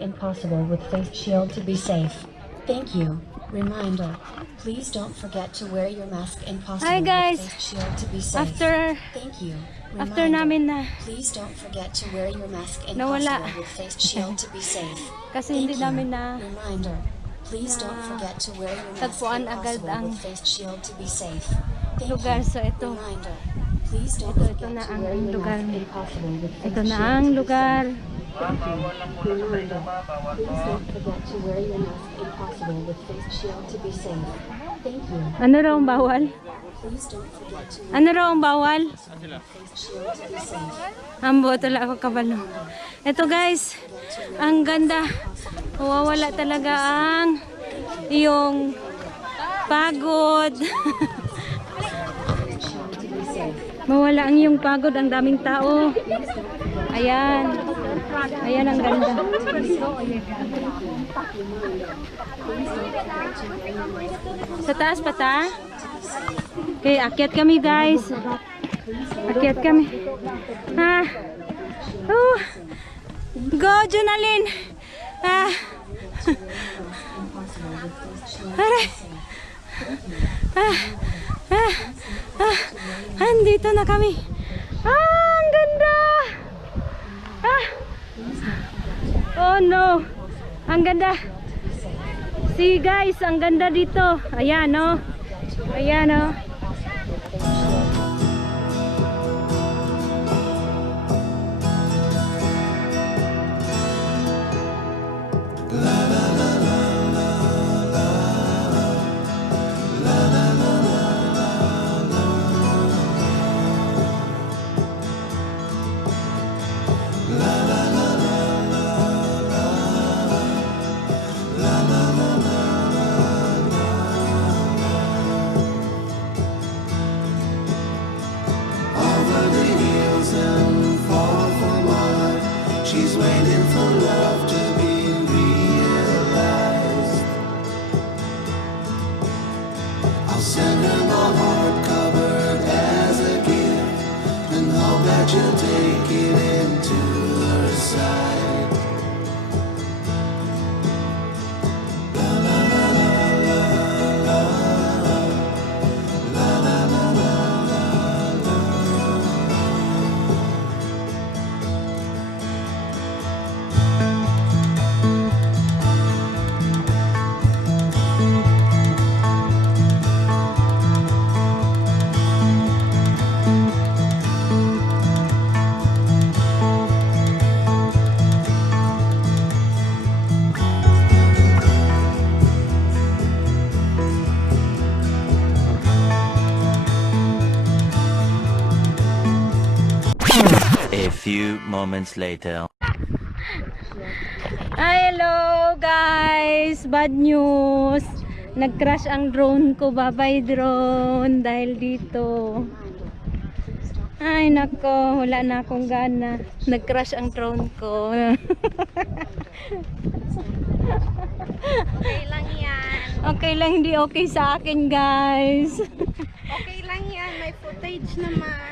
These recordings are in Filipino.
impossible with face shield to be safe. Thank you. Reminder, please don't forget to wear your mask impossible Hi guys. with face shield to be safe. Thank you. After namin na please don't forget to wear your mask nawala. impossible with face shield to be safe. Kasi hindi namin na Reminder, please don't forget to wear your mask tagpuan agad impossible ang with face shield to be safe. lugar. So ito, Reminder, please don't ito forget na to ang wear your lugar. mask impossible with face Ito na shield ang to be lugar. safe. Reminder, please don't forget to wear your mask impossible with face shield to be safe. Thank you. Ano raw ang bawal? Please don't forget to Ano raw ang bawal? wear face shield to be safe. Ambo, tala ako kabalo. Ito guys, ang ganda. Mawawala talaga ang yung pagod. Mawala ang yung pagod, ang daming tao. Ayan. Ayan ang ganda. Sa taas pa ta? Okay, akyat kami guys. Akyat kami. Ha? Go, Junalyn. Ah. Aray. Andito na kami. Ang ganda. Oh no. Ang ganda. See guys, ang ganda dito. Ayan oh. Ayan oh. She's waiting for love to be realized. I'll send her my heart covered as a gift and hope that you'll take it into her side. La la la la la la la la la la la. A few moments later. Hello guys, bad news. Nag-crash ang drone ko. Bye-bye drone dahil dito. Ay nako, wala na akong gana. Nag-crash ang drone ko. Okay lang yan. Okay lang, hindi okay sa akin guys. Okay lang yan. May footage naman.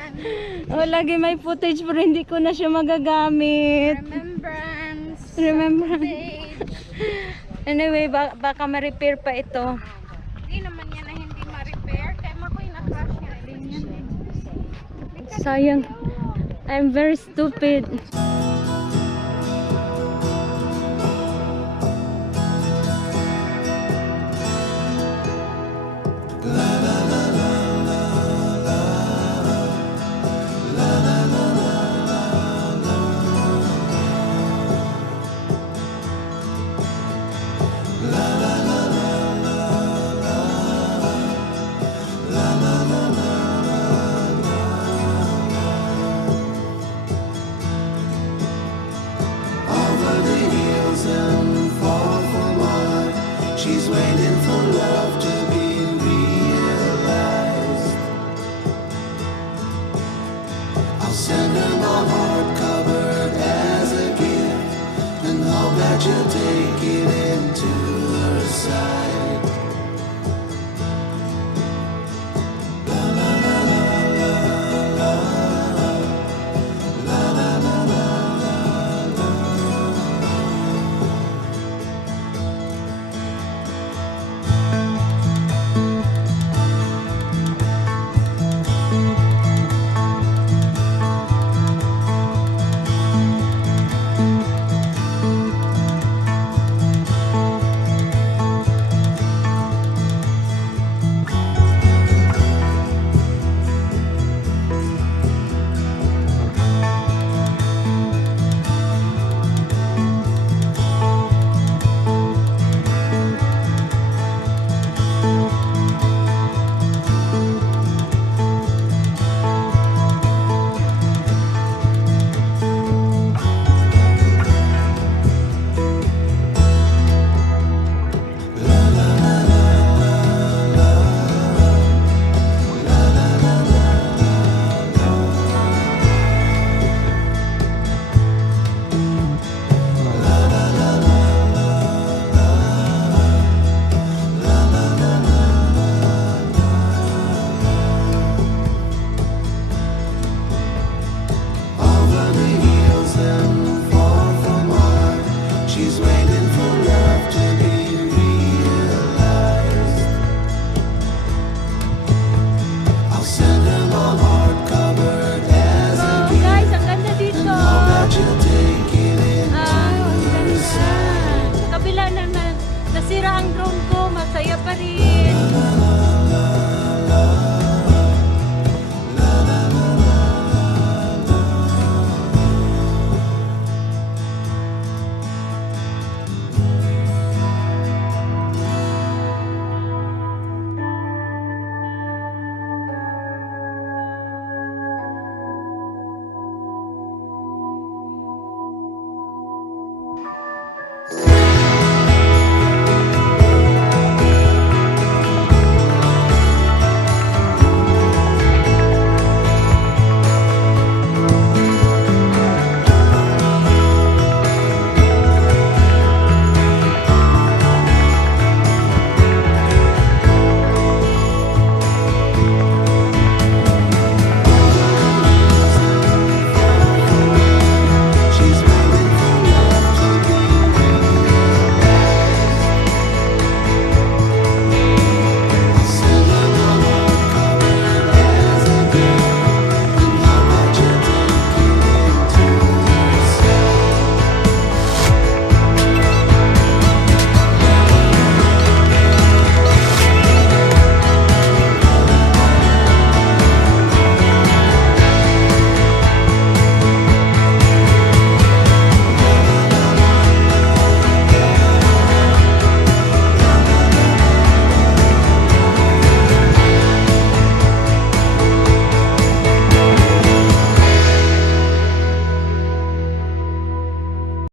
Oh, lagi may footage pero hindi ko na siya magagamit. Remembrance. Footage. Anyway, baka ma-repair pa ito. Hindi naman yan na hindi ma-repair. Kaya mako'y na-crash nga din yan. Sayang. I'm very stupid. Over the hills and far from mine, she's waiting for love